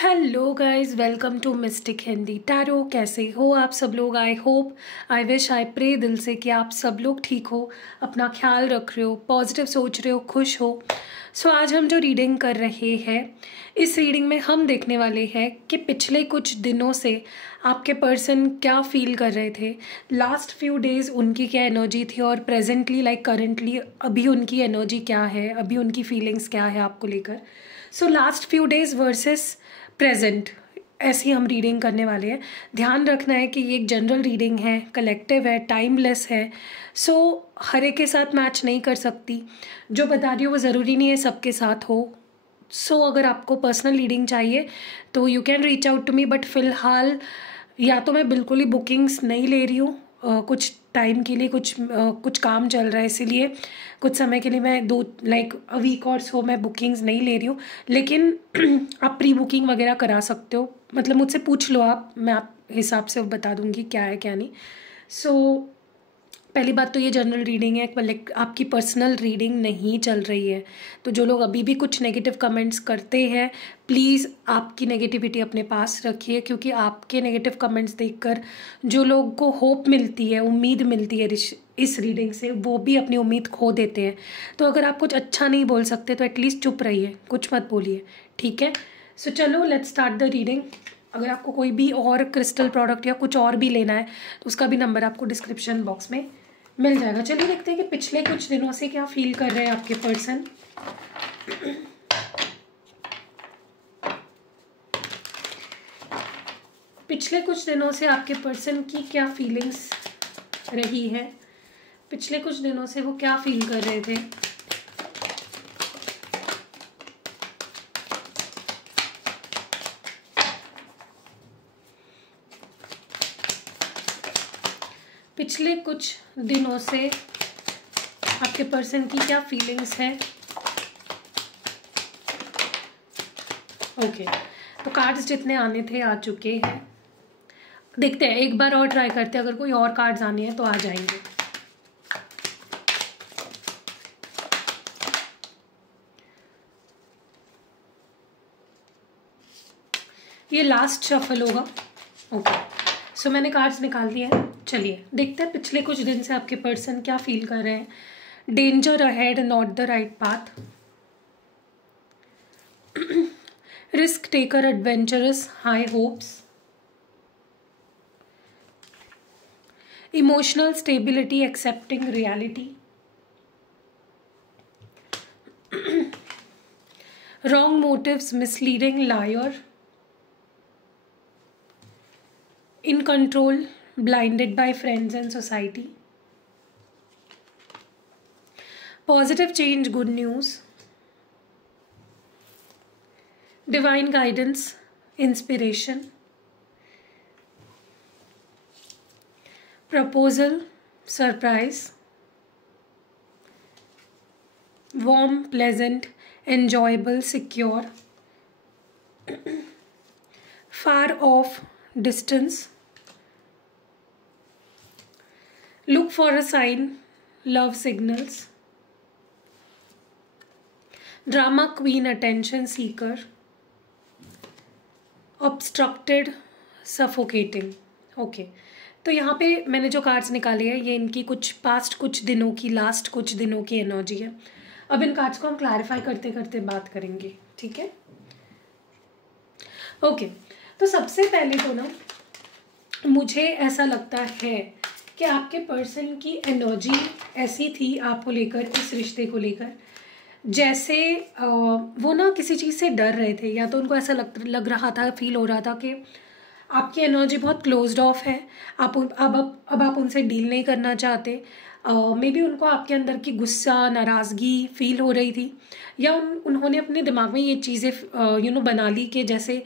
Hello guys, welcome to mystic Hindi tarot. कैसे हो आप सब लोग? I hope, I wish, I pray दिल से कि आप सब लोग ठीक हो, अपना ख्याल रख रहे हो, पॉजिटिव सोच रहे हो, खुश हो। सो आज हम जो रीडिंग कर रहे हैं, इस रीडिंग में हम देखने वाले हैं कि पिछले कुछ दिनों से आपके पर्सन क्या फील कर रहे थे, लास्ट फ्यू डेज़ उनकी क्या एनर्जी थी और प्रेजेंटली करंटली अभी उनकी एनर्जी क्या है, अभी उनकी फीलिंग्स क्या है आपको लेकर। So last few days versus present, ऐसी हम रीडिंग करने वाले हैं। ध्यान रखना है कि ये एक जनरल रीडिंग है, कलेक्टिव है, टाइमलेस है। सो हर एक के साथ मैच नहीं कर सकती। जो बता रही हूँ वो ज़रूरी नहीं है सबके साथ हो। सो अगर आपको पर्सनल रीडिंग चाहिए तो you can reach out to me, but फ़िलहाल या तो मैं बिल्कुल ही बुकिंग्स नहीं ले रही हूँ, कुछ टाइम के लिए कुछ काम चल रहा है, इसीलिए कुछ समय के लिए मैं अ वीक और सो मैं बुकिंग्स नहीं ले रही हूँ। लेकिन आप प्री बुकिंग वगैरह करा सकते हो, मतलब मुझसे पूछ लो आप, मैं आप हिसाब से बता दूँगी क्या है क्या नहीं। सो पहली बात तो ये जनरल रीडिंग है, आपकी पर्सनल रीडिंग नहीं चल रही है। तो जो लोग अभी भी कुछ नेगेटिव कमेंट्स करते हैं, प्लीज़ आपकी नेगेटिविटी अपने पास रखिए, क्योंकि आपके नेगेटिव कमेंट्स देखकर जो लोग को होप मिलती है, उम्मीद मिलती है इस रीडिंग से, वो भी अपनी उम्मीद खो देते हैं। तो अगर आप कुछ अच्छा नहीं बोल सकते तो एटलीस्ट चुप रहिए, कुछ मत बोलिए, ठीक है। सो चलो लेट्स स्टार्ट द रीडिंग। अगर आपको कोई भी और क्रिस्टल प्रोडक्ट या कुछ और भी लेना है तो उसका भी नंबर आपको डिस्क्रिप्शन बॉक्स में मिल जाएगा। चलिए देखते हैं कि पिछले कुछ दिनों से क्या फील कर रहे हैं आपके पर्सन। पिछले कुछ दिनों से आपके पर्सन की क्या फीलिंग्स रही है, पिछले कुछ दिनों से वो क्या फील कर रहे थे। पिछले कुछ दिनों से आपके पर्सन की क्या फीलिंग्स है। ओके, तो कार्ड्स जितने आने थे आ चुके हैं। देखते हैं, एक बार और ट्राई करते हैं, अगर कोई और कार्ड्स आने हैं तो आ जाएंगे। ये लास्ट शफल होगा। ओके, सो मैंने कार्ड्स निकाल दिए हैं। चलिए देखते हैं पिछले कुछ दिन से आपके पर्सन क्या फील कर रहे हैं। Danger ahead, not the right path, risk taker, adventurous, high hopes, emotional stability, accepting reality, wrong motives, misleading, liar, in control, blinded by friends and society, positive change, good news, divine guidance, inspiration, proposal, surprise, warm, pleasant, enjoyable, secure, far off, distance, look for a sign, love signals, drama queen, attention seeker, obstructed, suffocating। Okay, तो यहाँ पे मैंने जो cards निकाले हैं ये इनकी कुछ पास्ट कुछ दिनों की, लास्ट कुछ दिनों की एनर्जी है। अब इन कार्ड्स को हम क्लैरिफाई करते करते बात करेंगे, ठीक है। ओके, तो सबसे पहले तो ना मुझे ऐसा लगता है कि आपके पर्सन की एनर्जी ऐसी थी आपको लेकर, इस रिश्ते को लेकर, जैसे वो ना किसी चीज़ से डर रहे थे, या तो उनको ऐसा लग रहा था, फील हो रहा था कि आपकी एनर्जी बहुत क्लोज्ड ऑफ है, अब आप उनसे डील नहीं करना चाहते। मे बी उनको आपके अंदर की गुस्सा, नाराज़गी फील हो रही थी, या उन्होंने अपने दिमाग में ये चीज़ें बना ली कि जैसे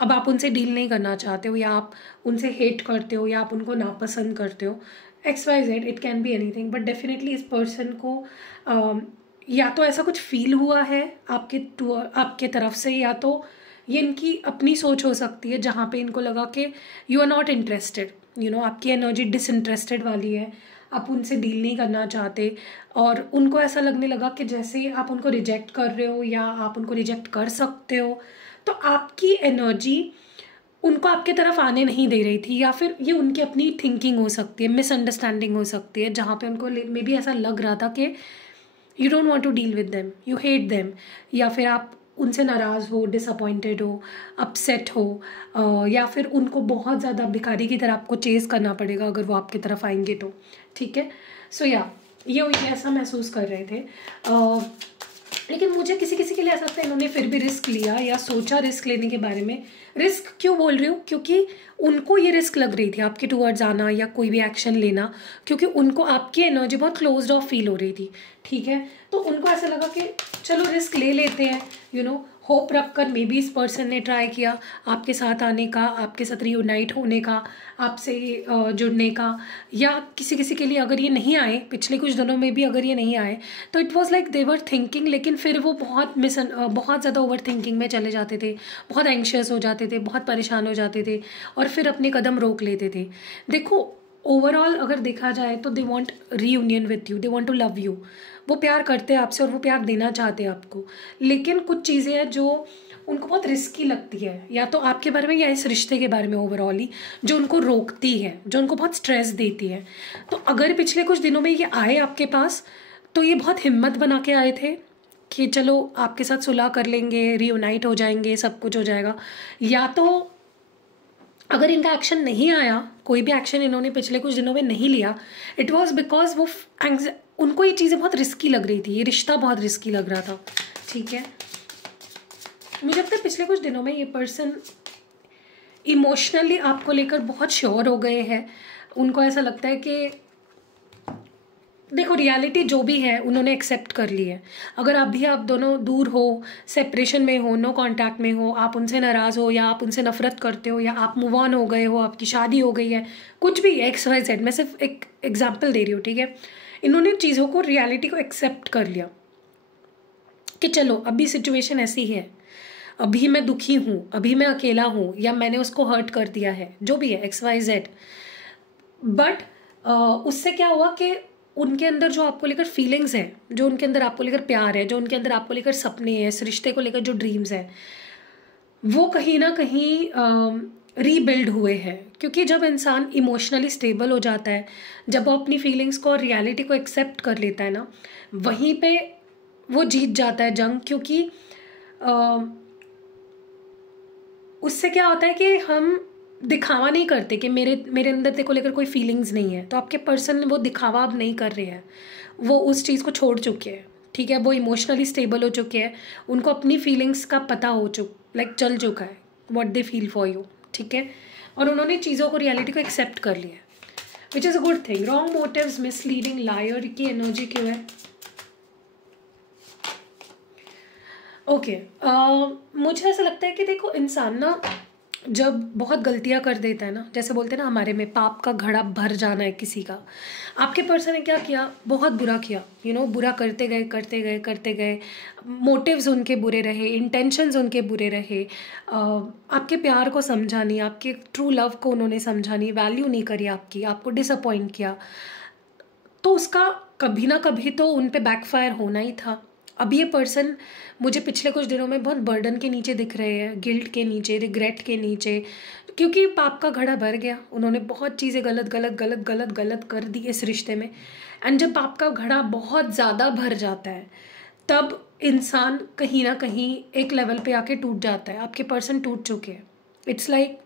अब आप उनसे डील नहीं करना चाहते हो, या आप उनसे हेट करते हो, या आप उनको नापसंद करते हो, XYZ, it can be anything. But definitely इस पर्सन को या तो ऐसा कुछ फील हुआ है आपके तरफ से, या तो ये इनकी अपनी सोच हो सकती है जहाँ पे इनको लगा कि यू आर नॉट इंटरेस्टेड, आपकी एनर्जी डिसइंटरेस्टेड वाली है, आप उनसे डील नहीं करना चाहते, और उनको ऐसा लगने लगा कि जैसे आप उनको रिजेक्ट कर रहे हो या आप उनको रिजेक्ट कर सकते हो। तो आपकी एनर्जी उनको आपके तरफ आने नहीं दे रही थी, या फिर ये उनकी अपनी थिंकिंग हो सकती है, मिसअंडरस्टैंडिंग हो सकती है, जहाँ पे उनको मे बी ऐसा लग रहा था कि you don't want to deal with them, you hate them, या फिर आप उनसे नाराज़ हो, डिसअपॉइंटेड हो, अपसेट हो, या फिर उनको बहुत ज़्यादा भिखारी की तरह आपको चेज़ करना पड़ेगा अगर वो आपकी तरफ आएंगे तो, ठीक है। सो या ये ऐसा महसूस कर रहे थे। लेकिन मुझे किसी किसी के लिए ऐसा लगता है इन्होंने फिर भी रिस्क लिया या सोचा रिस्क लेने के बारे में। रिस्क क्यों बोल रही हूँ? क्योंकि उनको ये रिस्क लग रही थी आपके टूवर्ड्स आना या कोई भी एक्शन लेना, क्योंकि उनको आपकी एनर्जी बहुत क्लोज्ड ऑफ फील हो रही थी, ठीक है। तो उनको ऐसा लगा कि चलो रिस्क ले लेते हैं, यू नो, होप रख कर मे बी इस पर्सन ने ट्राई किया आपके साथ आने का, आपके साथ रीयूनाइट होने का, आपसे जुड़ने का, या किसी किसी के लिए अगर ये नहीं आए पिछले कुछ दिनों में भी अगर ये नहीं आए तो it was like they were thinking, लेकिन फिर वो बहुत ज़्यादा ओवर थिंकिंग में चले जाते थे, बहुत एंग्शियस हो जाते थे, बहुत परेशान हो जाते थे और फिर अपने कदम रोक लेते थे। देखो ओवरऑल अगर देखा जाए तो they want reunion with you, they want to love you, वो प्यार करते हैं आपसे और वो प्यार देना चाहते हैं आपको, लेकिन कुछ चीज़ें हैं जो उनको बहुत रिस्की लगती है, या तो आपके बारे में या इस रिश्ते के बारे में ओवरऑल ही, जो उनको रोकती है, जो उनको बहुत स्ट्रेस देती है। तो अगर पिछले कुछ दिनों में ये आए आपके पास तो ये बहुत हिम्मत बना के आए थे कि चलो आपके साथ सुलह कर लेंगे, रीयूनाइट हो जाएंगे, सब कुछ हो जाएगा। या तो अगर इनका एक्शन नहीं आया, कोई भी एक्शन इन्होंने पिछले कुछ दिनों में नहीं लिया, इट वॉज बिकॉज वो उनको ये चीज़ें बहुत रिस्की लग रही थी, ये रिश्ता बहुत रिस्की लग रहा था, ठीक है। मुझे लगता है पिछले कुछ दिनों में ये पर्सन इमोशनली आपको लेकर बहुत श्योर हो गए हैं। उनको ऐसा लगता है कि देखो रियलिटी जो भी है उन्होंने एक्सेप्ट कर ली है। अगर अभी आप दोनों दूर हो, सेपरेशन में हो, नो कांटेक्ट में हो, आप उनसे नाराज़ हो या आप उनसे नफरत करते हो या आप मूव ऑन हो गए हो, आपकी शादी हो गई है, कुछ भी XYZ, मैं सिर्फ एक एग्जाम्पल दे रही हूँ, ठीक है। इन्होंने चीज़ों को, रियलिटी को एक्सेप्ट कर लिया कि चलो अभी सिचुएशन ऐसी है, अभी मैं दुखी हूँ, अभी मैं अकेला हूँ, या मैंने उसको हर्ट कर दिया है, जो भी है XYZ। बट उससे क्या हुआ कि उनके अंदर जो आपको लेकर फीलिंग्स है, जो उनके अंदर आपको लेकर प्यार है, जो उनके अंदर आपको लेकर सपने हैं, इस रिश्ते को लेकर जो ड्रीम्स हैं, वो कहीं ना कहीं रीबिल्ड हुए हैं। क्योंकि जब इंसान इमोशनली स्टेबल हो जाता है, जब वो अपनी फीलिंग्स को और रियलिटी को एक्सेप्ट कर लेता है ना, वहीं पे वो जीत जाता है जंग। क्योंकि उससे क्या होता है कि हम दिखावा नहीं करते कि मेरे अंदर तेरे को लेकर कोई फीलिंग्स नहीं है। तो आपके पर्सन वो दिखावा अब नहीं कर रहे हैं, वो उस चीज़ को छोड़ चुके हैं, ठीक है। वो इमोशनली स्टेबल हो चुके हैं, उनको अपनी फीलिंग्स का पता हो चल चुका है, what they feel for you, ठीक है। और उन्होंने चीज़ों को, रियलिटी को एक्सेप्ट कर लिया, which is a good thing. Wrong motives, misleading, liar की एनर्जी क्यों है? ओके, मुझे ऐसा लगता है कि देखो इंसान ना जब बहुत गलतियां कर देता है ना, जैसे बोलते हैं ना हमारे में पाप का घड़ा भर जाना है किसी का, आपके पर्सन ने क्या किया, बहुत बुरा किया, बुरा करते गए करते गए करते गए, मोटिव्स उनके बुरे रहे, इंटेंशंस उनके बुरे रहे, आपके प्यार को समझा नहीं, आपके ट्रू लव को उन्होंने समझा नहीं, वैल्यू नहीं करी आपकी, आपको डिसअपॉइंट किया, तो उसका कभी ना कभी तो उन पे बैकफायर होना ही था। अब ये पर्सन मुझे पिछले कुछ दिनों में बहुत बर्डन के नीचे दिख रहे हैं, गिल्ट के नीचे, रिग्रेट के नीचे, क्योंकि पाप का घड़ा भर गया। उन्होंने बहुत चीज़ें गलत गलत गलत गलत गलत कर दी इस रिश्ते में। एंड जब पाप का घड़ा बहुत ज़्यादा भर जाता है तब इंसान कहीं ना कहीं एक लेवल पे आके टूट जाता है। आपके पर्सन टूट चुके हैं, इट्स लाइक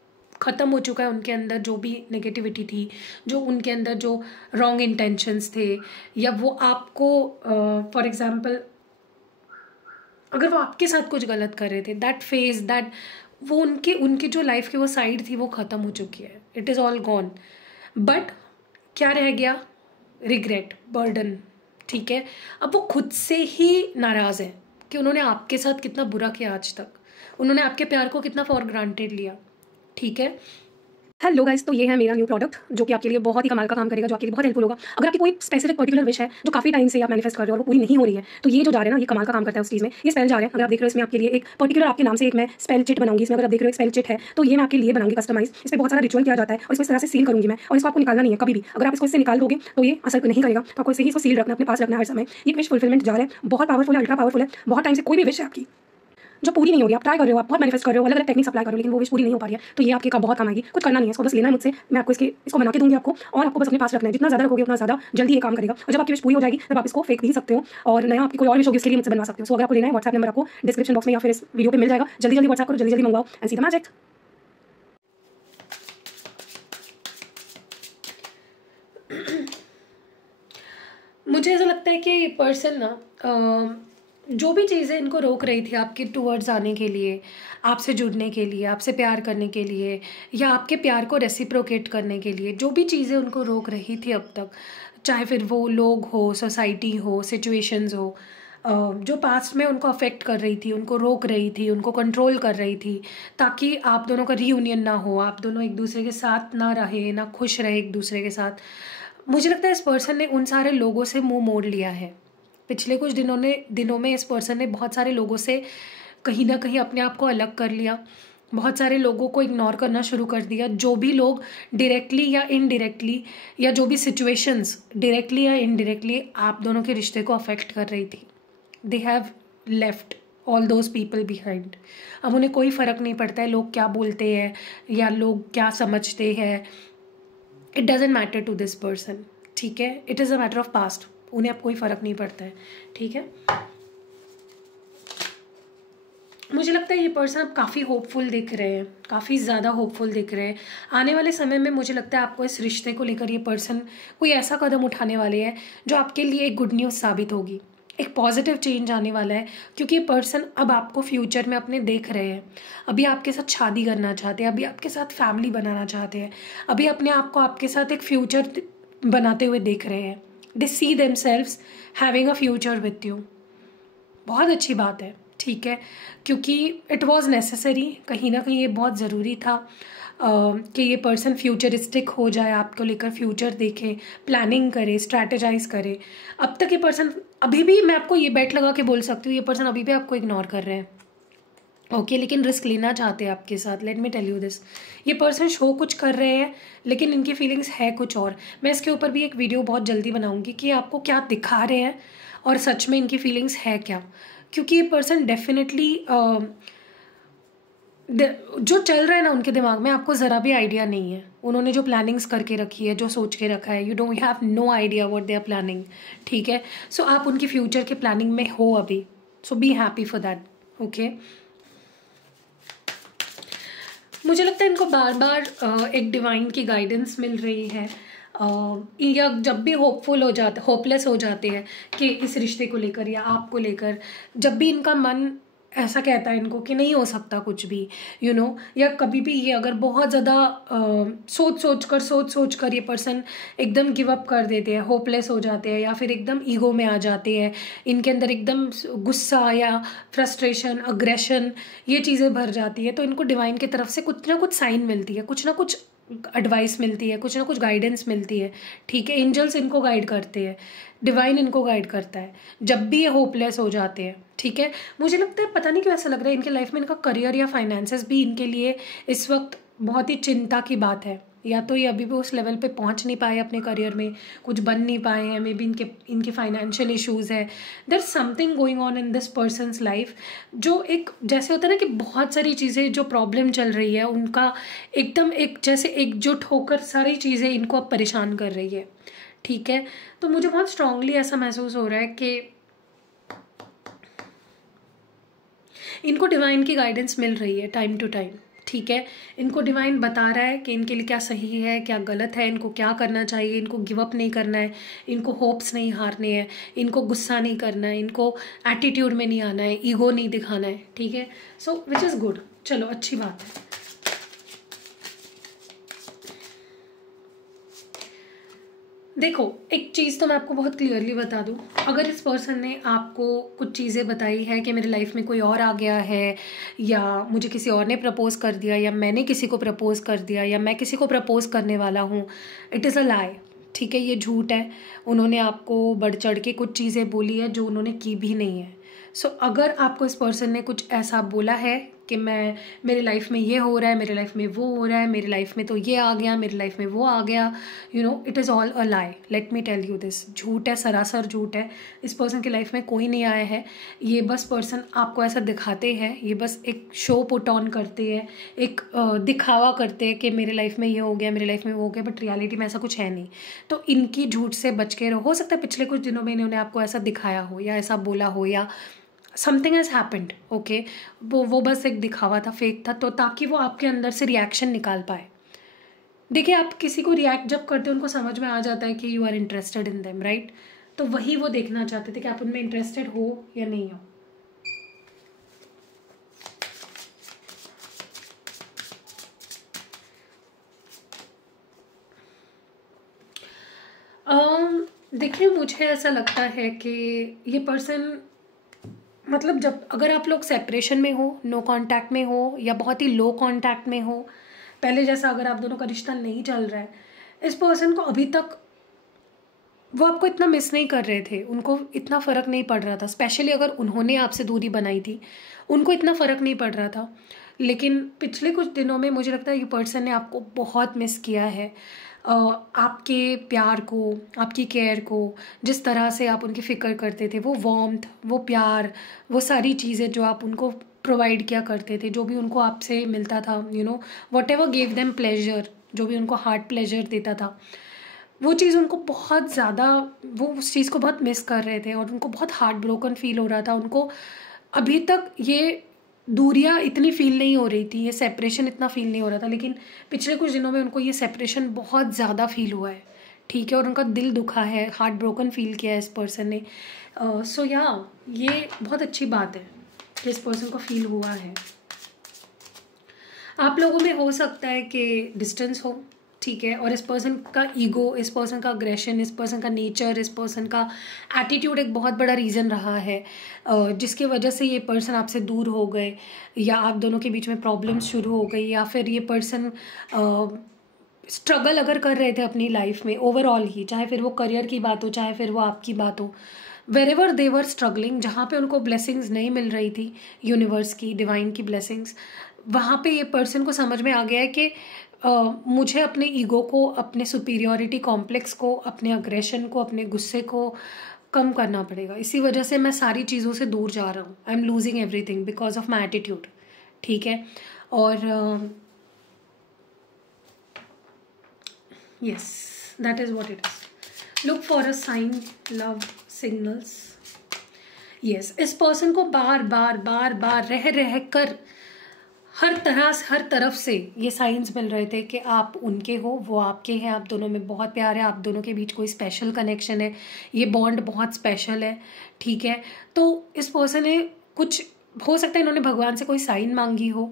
ख़त्म हो चुका है उनके अंदर जो भी नेगेटिविटी थी, जो उनके अंदर जो रॉन्ग इंटेंशंस थे, या वो आपको फॉर एग्जांपल अगर वो आपके साथ कुछ गलत कर रहे थे, दैट फेज, दैट वो उनकी जो लाइफ की वो साइड थी वो ख़त्म हो चुकी है, it is all gone. But क्या रह गया? रिग्रेट, बर्डन, ठीक है। अब वो खुद से ही नाराज़ है कि उन्होंने आपके साथ कितना बुरा किया आज तक, उन्होंने आपके प्यार को कितना फॉर ग्रांटेड लिया, ठीक है। हेलो गाइस, तो ये है मेरा न्यू प्रोडक्ट जो कि आपके लिए बहुत ही कमाल का काम करेगा, जो आपके लिए बहुत हेल्पफुल होगा। अगर आपकी कोई स्पेसिफिक पर्टिकुलर विश है जो काफी टाइम से आप मैनिफेस्ट कर रहे हो और वो पूरी नहीं हो रही है, तो ये जो जा रहा है ना, ये कमाल का काम करता है उस चीज़ में। ये स्पेल जा रहा है, अगर आप देख रहे हो इसमें आपके लिए एक पर्टिकुलर आपके नाम से एक मैं स्पेल चिट बनाऊंगी। इसमें अगर आप देख रहे हो एक स्पेल चिट है तो ये मैं आपके लिए बनाऊंगी कस्टमाइज। इस पर बहुत सारा रिचुअल किया जाता है और इसको इस तरह से सील करूंगी मैं, और इसको आपको निकालना नहीं है कभी भी। अगर आप इसको इससे निकाल दोगे तो ये असर नहीं करेगा, तो आपको इसे ही इसको सील रखना, अपने पास रखना हर समय। ये विश फुलफिलमेंट जा रहा है, बहुत पावरफुल है, अल्ट्रा पावरफुल है। बहुत टाइम से कोई भी विश है आपकी जो पूरी नहीं हो रही, आप ट्राई कर रहे हो, आप बहुत मैनिफेस्ट कर रहे हो, अलग अलग टेक्निक्स अप्लाई कर रहे हो, लेकिन वो विश पूरी नहीं हो पा रही है, तो ये आपके का बहुत काम आएगी। कुछ करना नहीं है, इसको बस लेना है मुझसे, मैं आपको इसको बना के दूंगी आपको, और आपको बस अपने पास रखना है। जितना ज़्यादा रखोगे उतना ज़्यादा जल्दी ये काम करेगा, और जब आपकी विश पूरी हो जाएगी तब आप इसको फेंक भी सकते हो और नया आपकी कोई और विश होगी उसके लिए मुझसे बनवा सकते हो। सो अगर आपको लेना है, व्हाट्सएप नंबर आपको डिस्क्रिप्शन बॉक्स में या फिर इस वीडियो पे मिल जाएगा। जल्दी जल्दी व्हाट्सएप करो, जल्दी जल्दी मंगवाओ एंड सी द मैजिक। मुझे ऐसा लगता है कि ये पर्सन ना जो भी चीज़ें इनको रोक रही थी आपके टूवर्ड्स आने के लिए, आपसे जुड़ने के लिए, आपसे प्यार करने के लिए, या आपके प्यार को रेसिप्रोकेट करने के लिए, जो भी चीज़ें उनको रोक रही थी अब तक, चाहे फिर वो लोग हो, सोसाइटी हो, सिचुएशंस हो, जो पास्ट में उनको अफेक्ट कर रही थी, उनको रोक रही थी, उनको कंट्रोल कर रही थी, ताकि आप दोनों का रीयूनियन ना हो, आप दोनों एक दूसरे के साथ ना रहे, ना खुश रहे एक दूसरे के साथ। मुझे लगता है इस पर्सन ने उन सारे लोगों से मुंह मोड़ लिया है। पिछले कुछ दिनों में इस पर्सन ने बहुत सारे लोगों से कहीं ना कहीं अपने आप को अलग कर लिया, बहुत सारे लोगों को इग्नोर करना शुरू कर दिया। जो भी लोग डायरेक्टली या इनडायरेक्टली, या जो भी सिचुएशंस डायरेक्टली या इनडायरेक्टली आप दोनों के रिश्ते को अफेक्ट कर रही थी, they have left all those people behind. अब उन्हें कोई फ़र्क नहीं पड़ता है लोग क्या बोलते हैं या लोग क्या समझते हैं। It doesn't matter to this person, ठीक है। It is a matter of past, उन्हें अब कोई फ़र्क नहीं पड़ता है, ठीक है। मुझे लगता है ये पर्सन अब काफ़ी होपफुल दिख रहे हैं, काफ़ी ज़्यादा होपफुल दिख रहे हैं। आने वाले समय में मुझे लगता है आपको इस रिश्ते को लेकर ये पर्सन कोई ऐसा कदम उठाने वाले हैं जो आपके लिए एक गुड न्यूज़ साबित होगी, एक पॉजिटिव चेंज आने वाला है। क्योंकि ये पर्सन अब आपको फ्यूचर में अपने देख रहे हैं, अभी आपके साथ शादी करना चाहते हैं, अभी आपके साथ फैमिली बनाना चाहते हैं, अभी अपने आप को आपके साथ एक फ्यूचर बनाते हुए देख रहे हैं। They see themselves having a future with you. बहुत अच्छी बात है, ठीक है, क्योंकि इट वॉज नेसेसरी, कहीं ना कहीं ये बहुत ज़रूरी था कि ये पर्सन फ्यूचरिस्टिक हो जाए, आपको लेकर फ्यूचर देखे, प्लानिंग करे, स्ट्रैटेजाइज करे। अब तक ये पर्सन, अभी भी मैं आपको ये बेट लगा के बोल सकती हूँ, ये पर्सन अभी भी आपको इग्नोर कर रहे हैं, ओके, लेकिन रिस्क लेना चाहते हैं आपके साथ। Let me tell you this, ये पर्सन शो कुछ कर रहे हैं लेकिन इनकी फीलिंग्स है कुछ और। मैं इसके ऊपर भी एक वीडियो बहुत जल्दी बनाऊंगी कि आपको क्या दिखा रहे हैं और सच में इनकी फीलिंग्स है क्या। क्योंकि ये पर्सन डेफिनेटली जो चल रहा है ना उनके दिमाग में, आपको ज़रा भी आइडिया नहीं है। उन्होंने जो प्लानिंग्स करके रखी है, जो सोच के रखा है, you have no idea what they are planning, ठीक है। सो आप उनकी फ्यूचर के प्लानिंग में हो अभी, so be happy for that, okay. मुझे लगता है इनको बार बार एक डिवाइन की गाइडेंस मिल रही है, या जब भी होपलेस हो जाते हैं कि इस रिश्ते को लेकर या आपको लेकर, जब भी इनका मन ऐसा कहता है इनको कि नहीं हो सकता कुछ भी, या कभी भी ये अगर बहुत ज़्यादा सोच कर ये पर्सन एकदम गिव अप कर देते हैं, होपलेस हो जाते हैं, या फिर एकदम ईगो में आ जाते हैं, इनके अंदर एकदम गुस्सा या फ्रस्ट्रेशन, अग्रेशन, ये चीज़ें भर जाती है, तो इनको डिवाइन की तरफ से कुछ ना कुछ साइन मिलती है, कुछ ना कुछ एडवाइस मिलती है, कुछ ना कुछ गाइडेंस मिलती है, ठीक है। एंजल्स इनको गाइड करते हैं, डिवाइन इनको गाइड करता है जब भी ये होपलेस हो जाते हैं, ठीक है। मुझे लगता है, पता नहीं क्यों ऐसा लग रहा है इनके लाइफ में इनका करियर या फाइनेंसेस भी इनके लिए इस वक्त बहुत ही चिंता की बात है। या तो ये अभी भी उस लेवल पे पहुंच नहीं पाए अपने करियर में, कुछ बन नहीं पाए हैं, मे बी इनके फाइनेंशियल इश्यूज़ है। There is something going on in this person's life, जो एक जैसे होता है ना कि बहुत सारी चीज़ें जो प्रॉब्लम चल रही है उनका एकदम एक जैसे एकजुट होकर सारी चीज़ें इनको अब परेशान कर रही है, ठीक है। तो मुझे बहुत स्ट्रांगली ऐसा महसूस हो रहा है कि इनको डिवाइन की गाइडेंस मिल रही है टाइम टू टाइम, ठीक है। इनको डिवाइन बता रहा है कि इनके लिए क्या सही है, क्या गलत है, इनको क्या करना चाहिए, इनको गिव अप नहीं करना है, इनको होप्स नहीं हारने हैं, इनको गुस्सा नहीं करना है, इनको एटीट्यूड में नहीं आना है, ईगो नहीं दिखाना है, ठीक है। सो विच इज़ गुड, चलो अच्छी बात है। देखो, एक चीज़ तो मैं आपको बहुत क्लियरली बता दूं, अगर इस पर्सन ने आपको कुछ चीज़ें बताई है कि मेरे लाइफ में कोई और आ गया है, या मुझे किसी और ने प्रपोज़ कर दिया, या मैंने किसी को प्रपोज़ कर दिया, या मैं किसी को प्रपोज़ करने वाला हूँ, इट इज़ अ लाई, ठीक है, ये झूठ है। उन्होंने आपको बढ़ चढ़ के कुछ चीज़ें बोली है जो उन्होंने की भी नहीं है। सो अगर आपको इस पर्सन ने कुछ ऐसा बोला है कि मेरे लाइफ में ये हो रहा है, मेरे लाइफ में वो हो रहा है, मेरे लाइफ में तो ये आ गया, मेरे लाइफ में वो आ गया, it is all a lie. Let me tell you this, झूठ है, सरासर झूठ है। इस पर्सन की लाइफ में कोई नहीं आया है। ये बस पर्सन आपको ऐसा दिखाते हैं, ये बस एक शो पुट ऑन करते हैं, एक दिखावा करते हैं कि मेरे लाइफ में ये हो गया, मेरे लाइफ में वो हो गया, बट रियलिटी में ऐसा कुछ है नहीं। तो इनकी झूठ से बच के रहो। हो सकता है पिछले कुछ दिनों में इन्होंने आपको ऐसा दिखाया हो या ऐसा बोला हो या समथिंग हैज़ हैपेंड, ओके। वो बस एक दिखावा था, फेक था, तो ताकि वो आपके अंदर से रिएक्शन निकाल पाए। देखिए, आप किसी को रिएक्ट जब करते हो उनको समझ में आ जाता है कि you are interested in them, right. तो वही वो देखना चाहते थे कि आप उनमें इंटरेस्टेड हो या नहीं हो। देखिए, मुझे ऐसा लगता है कि ये पर्सन, मतलब जब अगर आप लोग सेपरेशन में हो, नो कांटेक्ट में हो या बहुत ही लो कांटेक्ट में हो, पहले जैसा अगर आप दोनों का रिश्ता नहीं चल रहा है, इस पर्सन को अभी तक वो आपको इतना मिस नहीं कर रहे थे, उनको इतना फ़र्क नहीं पड़ रहा था। स्पेशली अगर उन्होंने आपसे दूरी बनाई थी, उनको इतना फ़र्क नहीं पड़ रहा था। लेकिन पिछले कुछ दिनों में मुझे लगता है ये पर्सन ने आपको बहुत मिस किया है। आपके प्यार को, आपकी केयर को, जिस तरह से आप उनकी फ़िक्र करते थे, वो वार्मथ, वो प्यार, वो सारी चीज़ें जो आप उनको प्रोवाइड किया करते थे, जो भी उनको आपसे मिलता था, व्हाटएवर गिव देम प्लेजर, जो भी उनको हार्ट प्लेजर देता था, वो चीज़ उनको बहुत ज़्यादा, वो उस चीज़ को बहुत मिस कर रहे थे और उनको बहुत हार्ट ब्रोकन फील हो रहा था। उनको अभी तक ये दूरियां इतनी फील नहीं हो रही थी, ये सेपरेशन इतना फील नहीं हो रहा था, लेकिन पिछले कुछ दिनों में उनको ये सेपरेशन बहुत ज़्यादा फील हुआ है, ठीक है। और उनका दिल दुखा है, हार्ट ब्रोकन फील किया है इस पर्सन ने। सो ये बहुत अच्छी बात है कि इस पर्सन को फील हुआ है। आप लोगों में हो सकता है कि डिस्टेंस हो, ठीक है, और इस पर्सन का ईगो, इस पर्सन का अग्रेशन, इस पर्सन का नेचर, इस पर्सन का एटीट्यूड एक बहुत बड़ा रीज़न रहा है जिसकी वजह से ये पर्सन आपसे दूर हो गए, या आप दोनों के बीच में प्रॉब्लम्स शुरू हो गई, या फिर ये पर्सन स्ट्रगल अगर कर रहे थे अपनी लाइफ में ओवरऑल ही, चाहे फिर वो करियर की बात हो, चाहे फिर वो आपकी बात हो, वेरेवर दे वर स्ट्रगलिंग, जहाँ पे उनको ब्लेसिंग्स नहीं मिल रही थी, यूनिवर्स की, डिवाइन की ब्लेसिंग्स, वहाँ पे ये पर्सन को समझ में आ गया है कि मुझे अपने ईगो को, अपने सुपीरियॉरिटी कॉम्प्लेक्स को, अपने अग्रेशन को, अपने गुस्से को कम करना पड़ेगा। इसी वजह से मैं सारी चीज़ों से दूर जा रहा हूँ। I am losing everything because of my attitude, ठीक है। और yes, that is what it is. Look for a sign, love signals. Yes, इस पर्सन को बार बार बार बार रह कर हर तरफ से ये साइंस मिल रहे थे कि आप उनके हो, वो आपके हैं, आप दोनों में बहुत प्यार है, आप दोनों के बीच कोई स्पेशल कनेक्शन है, ये बॉन्ड बहुत स्पेशल है, ठीक है। तो इस पर्सन ने कुछ, हो सकता है इन्होंने भगवान से कोई साइन मांगी हो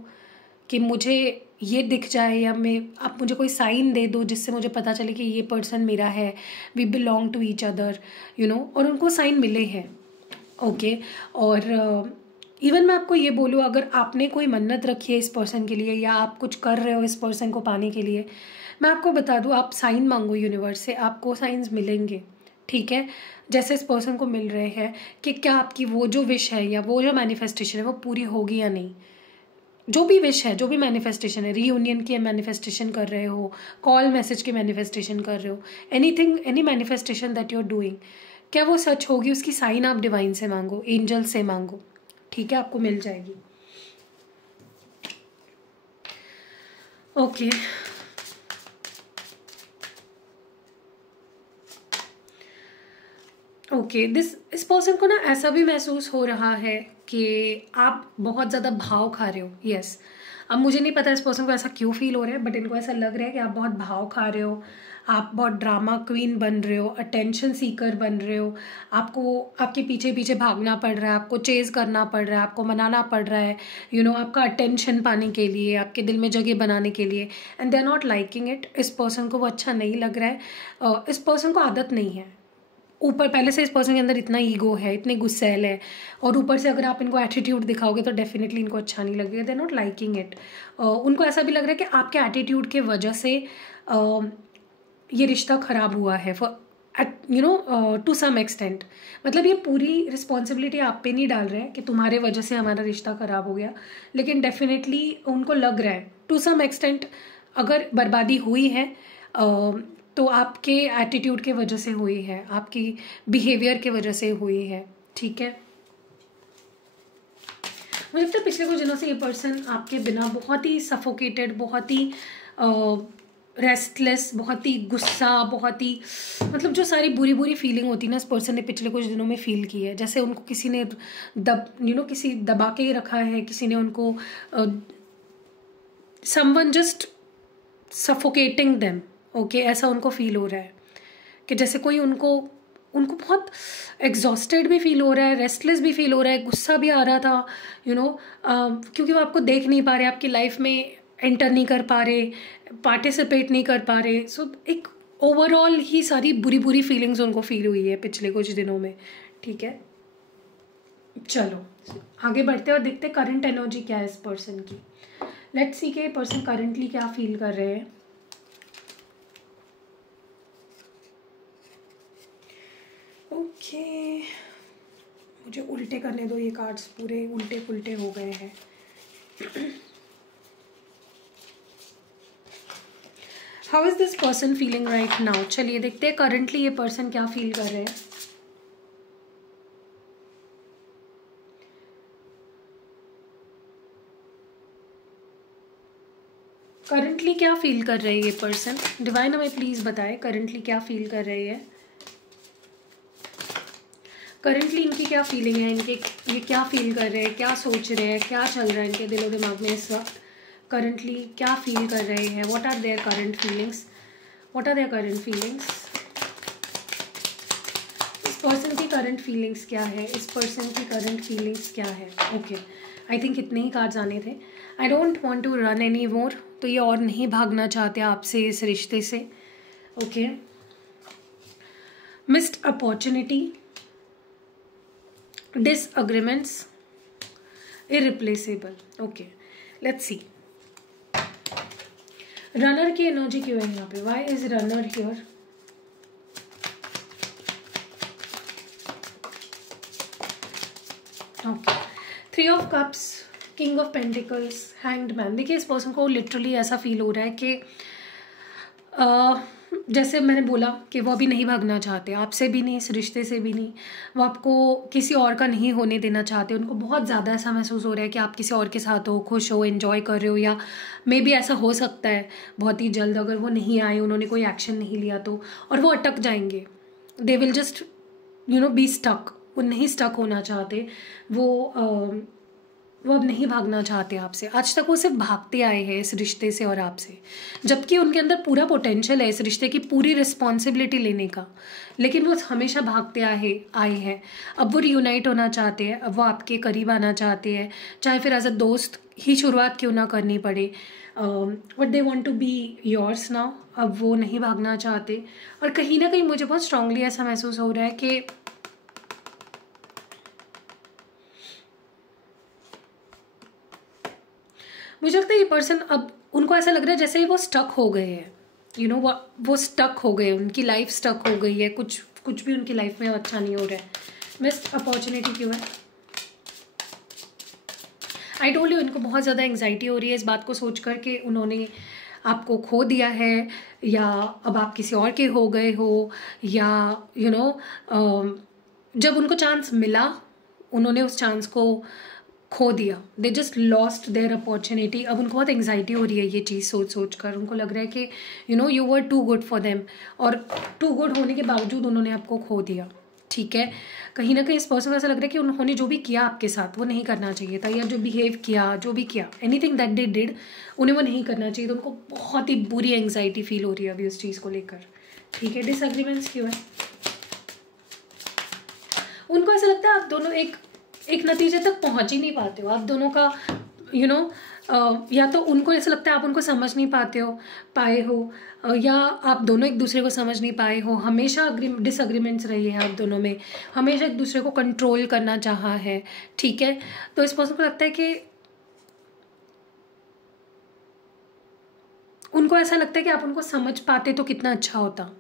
कि मुझे ये दिख जाए, या आप मुझे कोई साइन दे दो जिससे मुझे पता चले कि ये पर्सन मेरा है, we belong to each other, और उनको साइन मिले हैं, ओके। और इवन मैं आपको ये बोलूँ, अगर आपने कोई मन्नत रखी है इस पर्सन के लिए, या आप कुछ कर रहे हो इस पर्सन को पाने के लिए, मैं आपको बता दूँ, आप साइन मांगो यूनिवर्स से, आपको साइंस मिलेंगे, ठीक है। जैसे इस पर्सन को मिल रहे हैं कि क्या आपकी वो जो विश है या वो जो मैनिफेस्टेशन है वो पूरी होगी या नहीं। जो भी विश है, जो भी मैनिफेस्टेशन है, रीयूनियन की मैनिफेस्टेशन कर रहे हो, कॉल मैसेज की मैनिफेस्टेशन कर रहे हो, anything, any manifestation that you are doing, क्या वो सच होगी, उसकी साइन आप डिवाइन से मांगो, एंजल से मांगो, ठीक है, आपको मिल जाएगी, ओके। ओके, इस पर्सन को ना ऐसा भी महसूस हो रहा है कि आप बहुत ज़्यादा भाव खा रहे हो। यस, अब मुझे नहीं पता इस पर्सन को ऐसा क्यों फील हो रहा है, बट इनको ऐसा लग रहा है कि आप बहुत भाव खा रहे हो, आप बहुत ड्रामा क्वीन बन रहे हो, अटेंशन सीकर बन रहे हो, आपको आपके पीछे पीछे भागना पड़ रहा है, आपको चेज़ करना पड़ रहा है, आपको मनाना पड़ रहा है, आपका अटेंशन पाने के लिए, आपके दिल में जगह बनाने के लिए, and they are not liking it. इस पर्सन को वो अच्छा नहीं लग रहा है। इस पर्सन को आदत नहीं है, ऊपर पहले से इस पर्सन के अंदर इतना ईगो है, इतने गुस्सैल है, और ऊपर से अगर आप इनको एटीट्यूड दिखाओगे तो डेफिनेटली इनको अच्छा नहीं लगेगा, they are not liking it. उनको ऐसा भी लग रहा है कि आपके एटीट्यूड के वजह से ये रिश्ता ख़राब हुआ है, टू सम एक्सटेंट। मतलब ये पूरी रिस्पॉन्सिबिलिटी आप पे नहीं डाल रहे हैं कि तुम्हारे वजह से हमारा रिश्ता ख़राब हो गया, लेकिन डेफिनेटली उनको लग रहा है टू सम एक्सटेंट अगर बर्बादी हुई है तो आपके एटीट्यूड के वजह से हुई है, आपकी बिहेवियर के वजह से हुई है। ठीक है, मुझे लगता है पिछले कुछ दिनों से ये पर्सन आपके बिना बहुत ही सफोकेटेड, बहुत ही रेस्टलेस, बहुत ही गुस्सा, बहुत ही मतलब जो सारी बुरी बुरी फीलिंग होती है ना, इस पर्सन ने पिछले कुछ दिनों में फील की है। जैसे उनको किसी ने किसी दबा के ही रखा है, किसी ने उनको someone just suffocating them. Okay, ऐसा उनको फील हो रहा है कि जैसे कोई उनको बहुत एग्जॉस्टेड भी फील हो रहा है, रेस्टलेस भी फील हो रहा है, गुस्सा भी आ रहा था क्योंकि वो आपको देख नहीं पा रहे, आपकी लाइफ में एंटर नहीं कर पा रहे, पार्टिसिपेट नहीं कर पा रहे। सो एक ओवरऑल ही सारी बुरी बुरी फीलिंग्स उनको फील हुई है पिछले कुछ दिनों में। ठीक है, चलो आगे बढ़ते और देखते करंट एनर्जी क्या है इस पर्सन की। लेट्स सी के पर्सन करंटली क्या फील कर रहे हैं। ओके, मुझे उल्टे करने दो, ये कार्ड्स पूरे उल्टे पुल्टे हो गए हैं। How is this person feeling right now? चलिए देखते हैं करंटली ये पर्सन क्या फील कर रहे हैं। करंटली क्या फील कर रहे हैं ये पर्सन? डिवाइन हमें प्लीज बताएं करंटली क्या फील कर रहे हैं। करंटली इनकी क्या फीलिंग है, इनके ये क्या फील कर रहे हैं, क्या सोच रहे हैं, क्या चल रहा है इनके दिलो दिमाग में इस वक्त। करंटली क्या फील कर रहे हैं, what are their current feelings, what are their current feelings. इस पर्सन की करंट फीलिंग्स क्या है, इस पर्सन की करंट फीलिंग्स क्या है। ओके, आई थिंक इतने ही कार्ड्स आने थे। I don't want to run any more, तो ये और नहीं भागना चाहते आपसे, इस रिश्ते से। Okay, missed opportunity, disagreements, irreplaceable. Okay, let's see. Runner की एनर्जी क्यों है यहाँ पे? Why is runner here? Okay, 3 of cups, king of pentacles, hanged man। देखिए इस पर्सन को लिटरली ऐसा फील हो रहा है कि जैसे मैंने बोला कि वो अभी नहीं भागना चाहते आपसे भी नहीं, इस रिश्ते से भी नहीं, वो आपको किसी और का नहीं होने देना चाहते। उनको बहुत ज़्यादा ऐसा महसूस हो रहा है कि आप किसी और के साथ हो, खुश हो, एंजॉय कर रहे हो, या मे बी ऐसा हो सकता है बहुत ही जल्द अगर वो नहीं आए, उन्होंने कोई एक्शन नहीं लिया तो, और वो अटक जाएंगे। They will just be stuck. वो नहीं स्टक होना चाहते, वो अब नहीं भागना चाहते आपसे। आज तक वो सिर्फ भागते आए हैं इस रिश्ते से और आपसे, जबकि उनके अंदर पूरा पोटेंशियल है इस रिश्ते की पूरी रिस्पॉन्सिबिलिटी लेने का, लेकिन वो हमेशा भागते आए हैं। अब वो रियूनाइट होना चाहते हैं, अब वो आपके करीब आना चाहते हैं, चाहे फिर एज अ दोस्त ही शुरुआत क्यों ना करनी पड़े। But they want to be yours now. अब वो नहीं भागना चाहते, और कहीं ना कहीं मुझे बहुत स्ट्रांगली ऐसा महसूस हो रहा है कि मुझे लगता है ये पर्सन, अब उनको ऐसा लग रहा है जैसे वो स्टक हो गए हैं। वो स्टक हो गए, उनकी लाइफ स्टक हो गई है, कुछ भी उनकी लाइफ में अच्छा नहीं हो रहा है। मिस्ड अपॉर्चुनिटी क्यों है? आई टोल्ड यू, इनको बहुत ज़्यादा एंग्जाइटी हो रही है इस बात को सोच कर के उन्होंने आपको खो दिया है, या अब आप किसी और के हो गए हो, या जब उनको चांस मिला उन्होंने उस चांस को खो दिया। They just lost their opportunity. अब उनको बहुत एंग्जाइटी हो रही है ये चीज़ सोच कर। उनको लग रहा है कि you were too good for them, और टू गुड होने के बावजूद उन्होंने आपको खो दिया। ठीक है, कहीं ना कहीं इस पर्सन को ऐसा लग रहा है कि उन्होंने जो भी किया आपके साथ वो नहीं करना चाहिए था, या जो बिहेव किया, जो भी किया, एनीथिंग दैट दे डिड, उन्हें वो नहीं करना चाहिए। तो उनको बहुत ही बुरी एंग्जाइटी फील हो रही है अभी उस चीज़ को लेकर। ठीक है, डिसएग्रीमेंट्स क्यों है? उनको ऐसा लगता है आप दोनों एक नतीजे तक पहुंच ही नहीं पाते हो। आप दोनों का या तो उनको ऐसा लगता है आप उनको समझ नहीं पाए हो, या आप दोनों एक दूसरे को समझ नहीं पाए हो। हमेशा डिसएग्रीमेंट्स रही है आप दोनों में, हमेशा एक दूसरे को कंट्रोल करना चाहा है। ठीक है, तो इस पर्सन को लगता है कि उनको ऐसा लगता है कि आप उनको समझ पाते तो कितना अच्छा होता,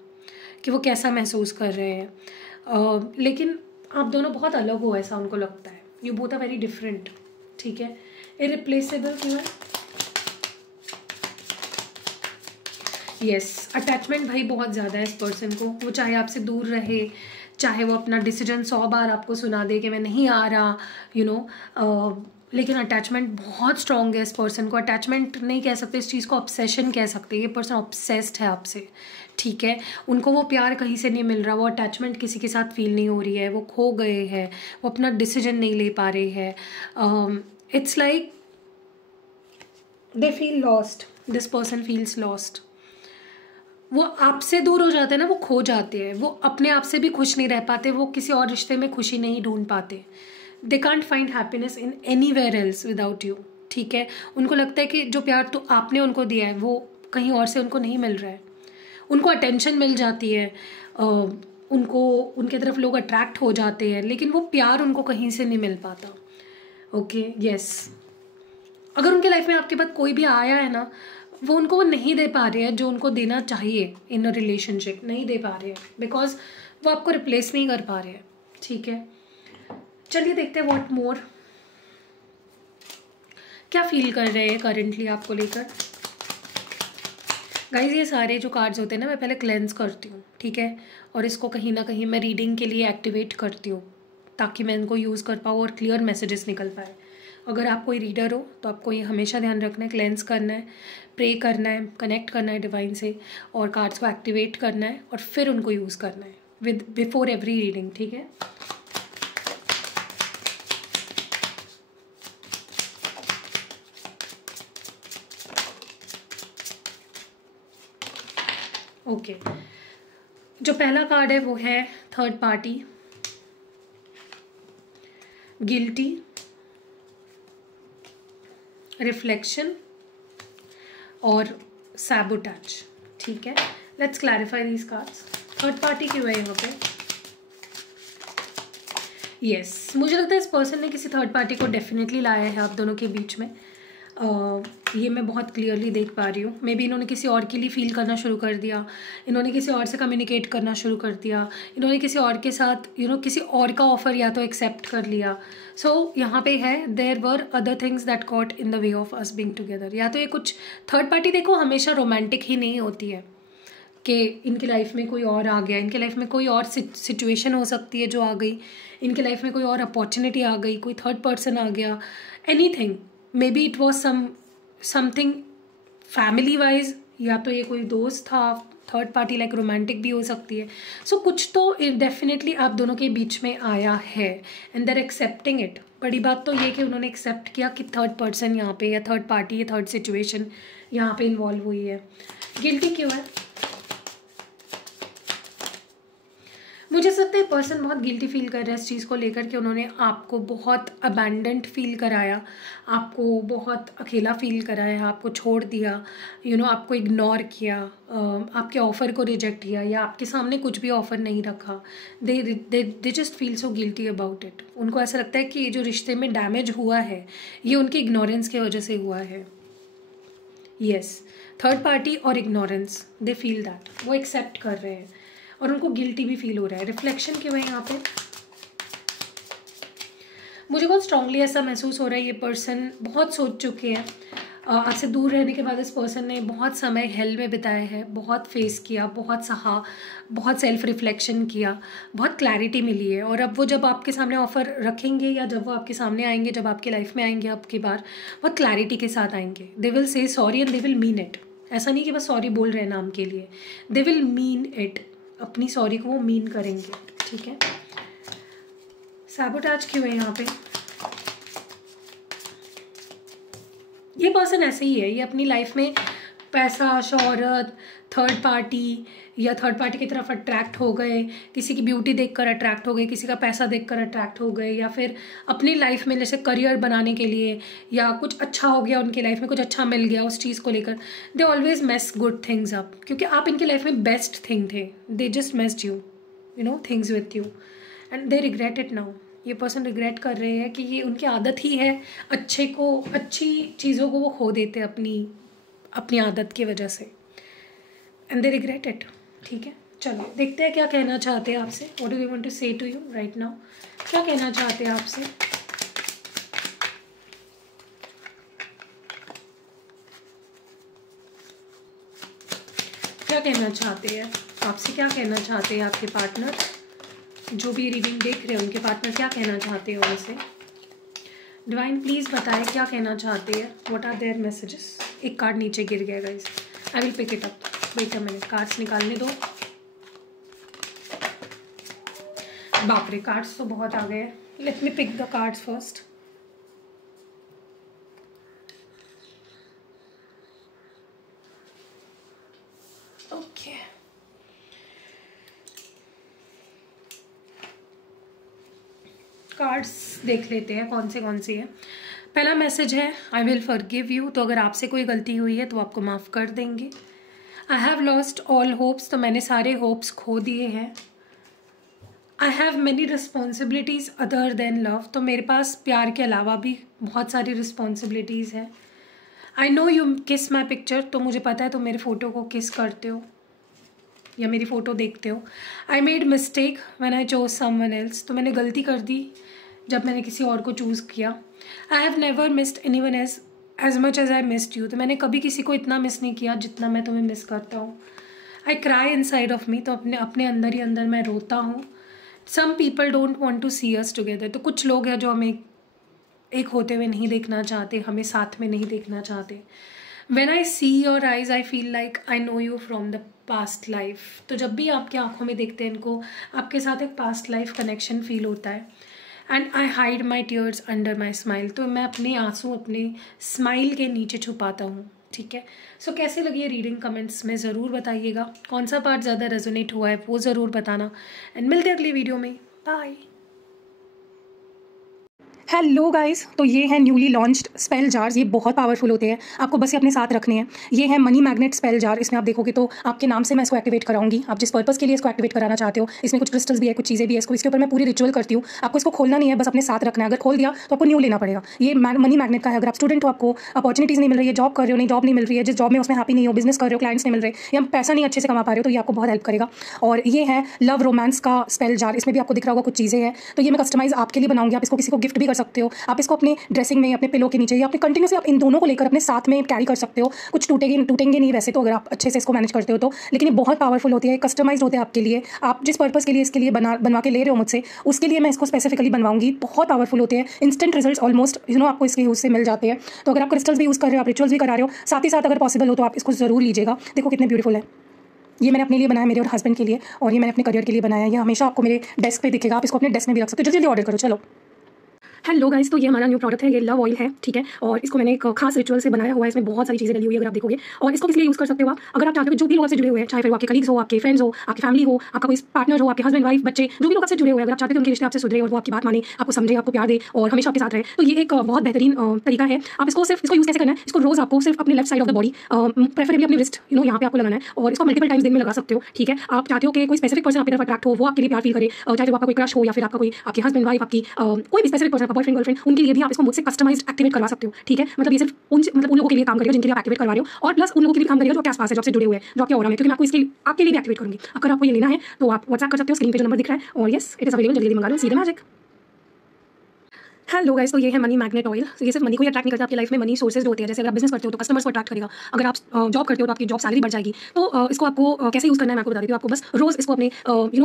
कि वो कैसा महसूस कर रहे हैं। लेकिन आप दोनों बहुत अलग हो, ऐसा उनको लगता है। You both are very different, ठीक है। इरिप्लेसेबल क्यों है? यस, अटैचमेंट भाई बहुत ज़्यादा है इस पर्सन को। वो चाहे आपसे दूर रहे, चाहे वो अपना डिसीजन 100 बार आपको सुना दे कि मैं नहीं आ रहा, यू नो, लेकिन अटैचमेंट बहुत स्ट्रॉन्ग है इस पर्सन को। अटैचमेंट नहीं कह सकते, इस चीज़ को ऑब्सेशन कह सकते हैं। ये पर्सन ऑब्सेस्ड है आपसे, ठीक है। उनको वो प्यार कहीं से नहीं मिल रहा, वो अटैचमेंट किसी के साथ फील नहीं हो रही है, वो खो गए हैं, वो अपना डिसीजन नहीं ले पा रहे हैं। It's like they feel lost, this person feels lost. वो आपसे दूर हो जाते हैं ना, वो खो जाते हैं, वो अपने आप से भी खुश नहीं रह पाते, वो किसी और रिश्ते में खुशी नहीं ढूंढ पाते। They can't find happiness in anywhere else without you, ठीक है। उनको लगता है कि जो प्यार तो आपने उनको दिया है वो कहीं और से उनको नहीं मिल रहा है। उनको अटेंशन मिल जाती है, उनको उनके तरफ लोग अट्रैक्ट हो जाते हैं, लेकिन वो प्यार उनको कहीं से नहीं मिल पाता। Okay, yes. अगर उनके लाइफ में आपके पास कोई भी आया है ना, वो उनको वो नहीं दे पा रहे हैं जो उनको देना चाहिए इन अ रिलेशनशिप, नहीं दे पा रहे हैं, बिकॉज वो आपको रिप्लेस नहीं कर पा रहे हैं, ठीक है। चलिए देखते हैं व्हाट मोर, क्या फील कर रहे हैं करंटली आपको लेकर। गाइज ये सारे जो कार्ड्स होते हैं ना, मैं पहले क्लेंस करती हूँ, ठीक है, और इसको कहीं ना कहीं मैं रीडिंग के लिए एक्टिवेट करती हूँ ताकि मैं इनको यूज़ कर पाऊँ और क्लियर मैसेजेस निकल पाए। अगर आप कोई रीडर हो तो आपको ये हमेशा ध्यान रखना है, क्लेंस करना है, प्रे करना है, कनेक्ट करना है डिवाइन से, और कार्ड्स को एक्टिवेट करना है और फिर उनको यूज़ करना है विद बिफोर एवरी रीडिंग, ठीक है। ओके, जो पहला कार्ड है वो है थर्ड पार्टी, गिल्टी, रिफ्लेक्शन और सैबोटेज, ठीक है। Let's clarify these cards. Third party क्यों है यहाँ पे? यस, मुझे लगता है इस पर्सन ने किसी थर्ड पार्टी को डेफिनेटली लाया है आप दोनों के बीच में। ये मैं बहुत क्लियरली देख पा रही हूँ। मे बी इन्होंने किसी और के लिए फील करना शुरू कर दिया, इन्होंने किसी और से कम्युनिकेट करना शुरू कर दिया, इन्होंने किसी और के साथ किसी और का ऑफर या तो एक्सेप्ट कर लिया। सो यहाँ पे है there were other things that caught in the way of us being together. या तो ये कुछ थर्ड पार्टी, देखो हमेशा रोमांटिक ही नहीं होती है कि इनकी लाइफ में कोई और आ गया, इनके लाइफ में कोई और सिचुएशन हो सकती है जो आ गई, इनके लाइफ में कोई और अपॉर्चुनिटी आ गई, कोई थर्ड पर्सन आ गया, anything. May be it was something family wise, या तो ये कोई दोस्त था, थर्ड पार्टी लाइक रोमांटिक भी हो सकती है। सो कुछ तो डेफिनेटली आप दोनों के बीच में आया है एंड देर एक्सेप्टिंग इट। बड़ी बात तो ये कि उन्होंने एक्सेप्ट किया कि थर्ड पर्सन यहाँ पे, या थर्ड पार्टी या थर्ड सिचुएशन यहाँ पे इन्वॉल्व हुई है। गिल्टी क्यों है? मुझे लगता है पर्सन बहुत गिल्टी फील कर रहा है इस चीज़ को लेकर कि उन्होंने आपको बहुत अबैंडन्ड फील कराया, आपको बहुत अकेला फील कराया, आपको छोड़ दिया, आपको इग्नोर किया, आपके ऑफ़र को रिजेक्ट किया, या आपके सामने कुछ भी ऑफ़र नहीं रखा। They just feel so guilty about it. उनको ऐसा लगता है कि ये जो रिश्ते में डैमेज हुआ है ये उनकी इग्नोरेंस की वजह से हुआ है। यस, थर्ड पार्टी और इग्नोरेंस, दे फील दैट, वो एक्सेप्ट कर रहे हैं और उनको गिल्टी भी फील हो रहा है। रिफ्लेक्शन क्यों है यहाँ पे? मुझे बहुत स्ट्रांगली ऐसा महसूस हो रहा है ये पर्सन बहुत सोच चुके हैं। आपसे दूर रहने के बाद इस पर्सन ने बहुत समय हेल में बिताया है, बहुत फेस किया, बहुत सहा, बहुत सेल्फ रिफ्लेक्शन किया, बहुत क्लैरिटी मिली है। और अब वो जब आपके सामने ऑफ़र रखेंगे या जब वो आपके सामने आएंगे, जब आपकी लाइफ में आएंगे आपकी बार, बहुत क्लैरिटी के साथ आएंगे। They will say sorry and they will mean it. ऐसा नहीं कि बस सॉरी बोल रहे हैं नाम के लिए, दे विल मीन इट। अपनी सॉरी को वो मीन करेंगे, ठीक है। सैबोटेज क्यों है यहाँ पे? ये पर्सन ऐसे ही है, ये अपनी लाइफ में पैसा, शोहरत, थर्ड पार्टी या थर्ड पार्टी की तरफ अट्रैक्ट हो गए, किसी की ब्यूटी देखकर अट्रैक्ट हो गए, किसी का पैसा देखकर अट्रैक्ट हो गए, या फिर अपनी लाइफ में जैसे करियर बनाने के लिए या कुछ अच्छा हो गया उनकी लाइफ में, कुछ अच्छा मिल गया उस चीज़ को लेकर, they always mess good things up, क्योंकि आप इनकी लाइफ में बेस्ट थिंग थे। They just messed you things with you and they regret it now. ये पर्सन रिग्रेट कर रहे हैं कि ये उनकी आदत ही है, अच्छी चीज़ों को वो खो देते हैं अपनी आदत की वजह से, एंड दे रिग्रेट इट, ठीक है। चलो देखते हैं क्या कहना चाहते हैं आपसे। What do they want to say to you right now? क्या कहना चाहते हैं आपसे? क्या कहना चाहते हैं आपसे? क्या कहना चाहते हैं आपके पार्टनर? जो भी रीडिंग देख रहे हैं उनके पार्टनर क्या कहना चाहते हैं उनसे? डिवाइन प्लीज़ बताएं क्या कहना चाहते हैं। What are their messages? एक कार्ड नीचे गिर गया guys, I will pick it up. Wait a minute, cards निकालने दो। बाप रे, कार्ड्स तो बहुत आ गए। Let me pick the cards first. Okay, cards देख लेते हैं कौन से हैं। पहला मैसेज है आई विल फॉरगिव यू। तो अगर आपसे कोई गलती हुई है तो आपको माफ़ कर देंगे। I have lost all hopes. तो मैंने सारे होप्स खो दिए हैं। I have many responsibilities other than love. तो मेरे पास प्यार के अलावा भी बहुत सारी रिस्पॉन्सिबिलिटीज़ है। आई नो यू किस माई पिक्चर। तो मुझे पता है तुम मेरे फ़ोटो को किस करते हो या मेरी फ़ोटो देखते हो। I made mistake when I chose someone else. तो मैंने गलती कर दी जब मैंने किसी और को चूज़ किया। I have never missed anyone as much as I missed you. तो मैंने कभी किसी को इतना मिस नहीं किया जितना मैं तुम्हें मिस करता हूँ। I cry inside of me. तो अपने अंदर ही अंदर मैं रोता हूँ। Some people don't want to see us together. तो कुछ लोग हैं जो हमें एक होते हुए नहीं देखना चाहते, हमें साथ में नहीं देखना चाहते। When I see your eyes, I feel like I know you from the past life. तो जब भी आपकी आंखों में देखते हैं इनको, आपके साथ एक past life connection फील होता है। And I hide my tears under my smile. तो मैं अपने आंसू अपने स्माइल के नीचे छुपाता हूँ। ठीक है, सो कैसे लगी ये रीडिंग कमेंट्स में ज़रूर बताइएगा। कौन सा पार्ट ज़्यादा रेजोनेट हुआ है वो ज़रूर बताना। एंड मिलते हैं अगली वीडियो में। बाय। हेलो गाइस, तो ये है न्यूली लॉन्च्ड स्पेल जार्स। ये बहुत पावरफुल होते हैं, आपको बस ये अपने साथ रखने हैं। ये है मनी मैग्नेट स्पेल जार। इसमें आप देखोगे तो आपके नाम से मैं इसको एक्टिवेट कराऊंगी। आप जिस पर्पस के लिए इसको एक्टिवेट कराना चाहते हो, इसमें कुछ क्रिस्टल्स भी है, कुछ चीज़ें भी है। इसके ऊपर मैं पूरी रिचुअल करती हूँ। आपको इसको खोलना नहीं है, बस अपने साथ रखना है। अगर खोल दिया तो आपको न्यू लेना पड़ेगा। ये मनी मैग्नेट का है। अगर आप स्टूडेंट हो, आपको अपॉर्चुनिटीज़ नहीं मिल रही है, जॉब कर रहे हो, नहीं जॉब नहीं मिल रही है, जिस जॉब में उसमें हैप्पी नहीं हो, बिजनेस कर रहे हो, क्लाइंट्स नहीं मिल रहे, या पैसा नहीं अच्छे से कमा पा रहे हो, तो ये आपको बहुत हेल्प करेगा। और ये है लव रोमांस का स्पेल जार। इसमें भी आपको दिख रहा होगा कुछ चीज़ें हैं। तो ये मैं कस्टमाइज आपके लिए बनाऊंगी। आप इसको किसी को गिफ्ट भी कर सकते हो। आप इसको अपने ड्रेसिंग में, अपने पिलो के नीचे, या अपने कंटिन्यूसली आप इन दोनों को लेकर अपने साथ में कैरी कर सकते हो। कुछ टूटेंगे नहीं वैसे तो, अगर आप अच्छे से इसको मैनेज करते हो तो। लेकिन ये बहुत पावरफुल होती है, कस्टमाइज्ड होते हैं आपके लिए। आप जिस पर्पस के लिए इसके लिए बनवा के ले रहे हो मुझसे, उसके लिए मैं इसको स्पेसिफिकली बनवाऊंगी। बहुत पावरफुल होते हैं, इंस्टेंट रिजल्ट्स ऑलमोस्ट आपको इसके यूज़ से मिल जाते हैं। तो अगर आप क्रिस्टल्स भी यूज़ कर रहे हो, आप रिचुअल्स भी करा रहे हो, साथ ही साथ अगर पॉसिबल हो तो आप इसको ज़रूर लीजिएगा। देखो कितने ब्यूटीफुल है। ये मैंने अपने लिए बनाया, मेरे और हस्बैंड के लिए, और ये मैंने अपने करियर के लिए बनाया। ये हमेशा आपको मेरे डेस्क पे दिखेगा। आप इसको अपने डेस्क में भी रख सकते हो। जल्दी ऑर्डर करो। चलो, हेलो गाइस, तो ये हमारा न्यू प्रोडक्ट है। ये लव ऑयल है, ठीक है। और इसको मैंने एक खास रिचुअल से बनाया हुआ है। इसमें बहुत सारी चीज़ें डली हुई है, अगर आप देखोगे। और इसको किस लिए यूज़ कर सकते हो आप? अगर आप चाहते हो जो भी लोग आपसे जुड़े हुए हैं, चाहे फिर आपके कलीग्स हो, आपके फ्रेंड्स हो, आपकी फैमिली हो, आपका कोई पार्टनर हो, आपके हस्बैंड वाइफ, बच्चे, जो भी लोग आपसे जुड़े हुए हैं, अगर आप चाहते हो उनके रिश्ते आपसे सुधरे और वो आपकी बात माने, आपको समझे, आपको प्यार दे और हमेशा आपके साथ रहे, तो ये एक बहुत बेहतरीन तरीका है। आप इसको यूज़ कैसे करना है? इसको रोज़ आपको सिर्फ अपने left side of the body, preferably अपने रिस्ट, यहाँ पे आपको लगाना है। और इसको मल्टीपल टाइम्स दिन में लगा सकते हो, ठीक है। आप चाहते हो कि कोई स्पेसिफिक पर्सन आपकी तरफ अट्रैक्ट हो, वो आपके लिए प्यार फील करे, चाहे वो आपका कोई क्रश हो, या फिर आपका कोई आपके हस्बैंड वाइफ, आपकी कोई भी स्पेसिफिक पर्सन, आपका बॉयफ्रेंड गर्लफ्रेंड, उनके लिए भी आप इसको मुझसे कस्टमाइज्ड एक्टिवेट करवा सकते हो, ठीक है। मतलब ये सिर्फ उन लोगों के लिए काम करेगा जिनके लिए आप एक्टिवेट करवा रहे हो, और प्लस उन लोगों के लिए काम करेगा जो आपके आसपास है, जो आपसे जुड़े हुए हैं, जो आपके ऑरा में, क्योंकि मैं आपको इसके आपके लिए भी एक्टिवेट करूंगी। अगर आपको ये लेना है तो आप व्हाट्सएप कर सकते हो, स्क्रीन पे जो नंबर दिख रहा है। और यस, इट इज अवेलेबल, जल्दी मंगा लो। See the magic. Hello guys, तो ये है मनी मैग्नेट ऑयल। ये सिर्फ मनी को ही अट्रैक्ट नहीं करता, आपकी लाइफ में मनी सोर्सेज जो होते हैं। जैसे अगर आप बिजनेस करते हो तो कस्टमर्स को अट्रैक्ट करेगा। अगर आप जॉब करते हो तो आपकी जॉब सैलरी बढ़ जाएगी। तो इसको आपको कैसे यूज़ करना है मैं आपको बता देती हूँ। आपको बस रोज इसको अपने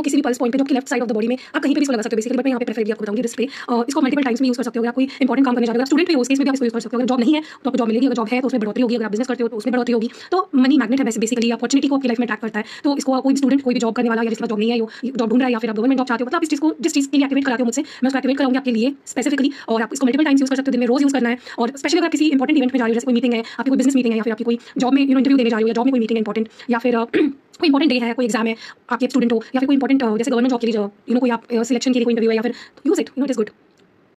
किसी भी पल्स पॉइंट पे, जो आपकी left side of the body में, आप कहीं पे भी इसको लगा सकते हो बेसिकली, बट मैं यहाँ पे प्रेफरेबली आपको बताऊंगी रिस्ट पे। इसको मल्टीपल टाइम्स में यूज़ कर सकते हो। अगर आप कोई इंपॉर्टेंट काम करने जा रहे हो, स्टूडेंट भी हो, उस केस में भी आप इसको यूज़ कर सकते हो। अगर जॉब नहीं है तो आपको जॉब मिलेगी, अगर जॉब है तो उसमें बढ़ोतरी होगी, अगर आप बिजनेस करते हो तो उसमें बढ़ोतरी होगी। तो मनी मैग्नेट है बेसिकली, अपॉर्चुनिटी को आपकी लाइफ में अट्रैक्ट करता है। तो इसको कोई भी स्टूडेंट, कोई भी जॉब करने वाला, या जिसका जॉब नहीं है, जॉब ढूंढ रहा है, या फिर आप गवर्नमेंट जॉब चाहते हो, मतलब आप जिस चीज़ के लिए एक्टिवेट कराते हो मुझसे, मैं उसको एक्टिवेट कराऊंगी आपके लिए स्पेसिफिकली। और आप इसको मल्टीपल टाइम्स यूज़ कर सकते हो, दिन में रोज यूज़ करना है। और स्पेशली अगर किसी इंपॉर्टेंट इवेंट में जा रहे हो, जैसे कोई मीटिंग है, आपकी कोई बिजनेस मीटिंग है, या फिर आपकी कोई जॉब में इंटरव्यू देने जा रहे हो, या जॉब में कोई मीटिंग है इंपॉर्टेंट, या फिर कोई इंपॉर्टेंट डे है, कोई एग्जाम है, आपके स्टूडेंट हो, या फिर कोई इंपॉर्टेंट जैसे गवर्नमेंट जॉब के लिए कोई आप सिलेक्शन के लिए कोई इंटरव्यू है, या फिर use it, it is good.